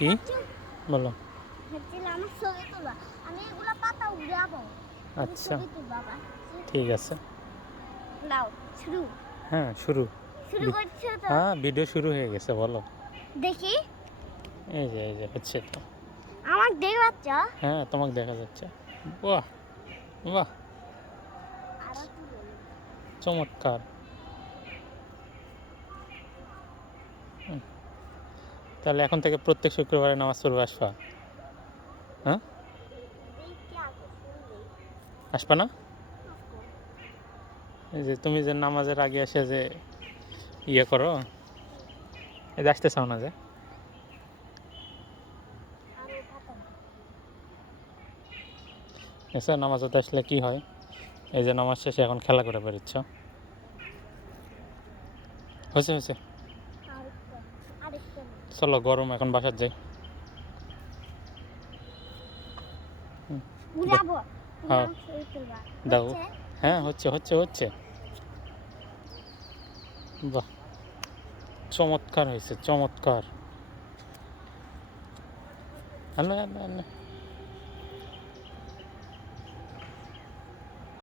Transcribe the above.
কি বলো? আমার ছবি তোলা, আমি এগুলা পাতা উড়াবো। আচ্ছা ছবি তুলবো আবার। ঠিক আছে। নাও শুরু হ্যাঁ শুরু। শুরু করছো তো? হ্যাঁ ভিডিও শুরু হয়ে গেছে, বলো। দেখি এই যে হচ্ছে তো। আমার দেখা যাচ্ছে। হ্যাঁ তোমাকে দেখা যাচ্ছে। বাহ বাহ, আরো তুলো। চমৎকার। তাহলে এখন থেকে প্রত্যেক শুক্রবারে নামাজ পড়বে, আসবা? হ্যাঁ দেখি আগে শুনলে আসবা না? এই যে তুমি যে নামাজের আগে এসে যে ইয়ে করো, এই যে আসতে চাও না যে? আরো পাতা। এসে নামাজ হতে আসলে কি হয়, এই যে নামাজ শেষে এখন খেলা করে বেরোচ্ছ। হয়েছে হয়েছে, আরেকটা আরেকটা না। চলো গরম, এখন বাসার যাই। উড়াবো। হ্যাঁ আমার ছবি তুলবা। দাও। হচ্ছে? হ্যাঁ হচ্ছে হচ্ছে হচ্ছে। বাহ, চমৎকার হয়েছে, চমৎকার। Hello hello hello.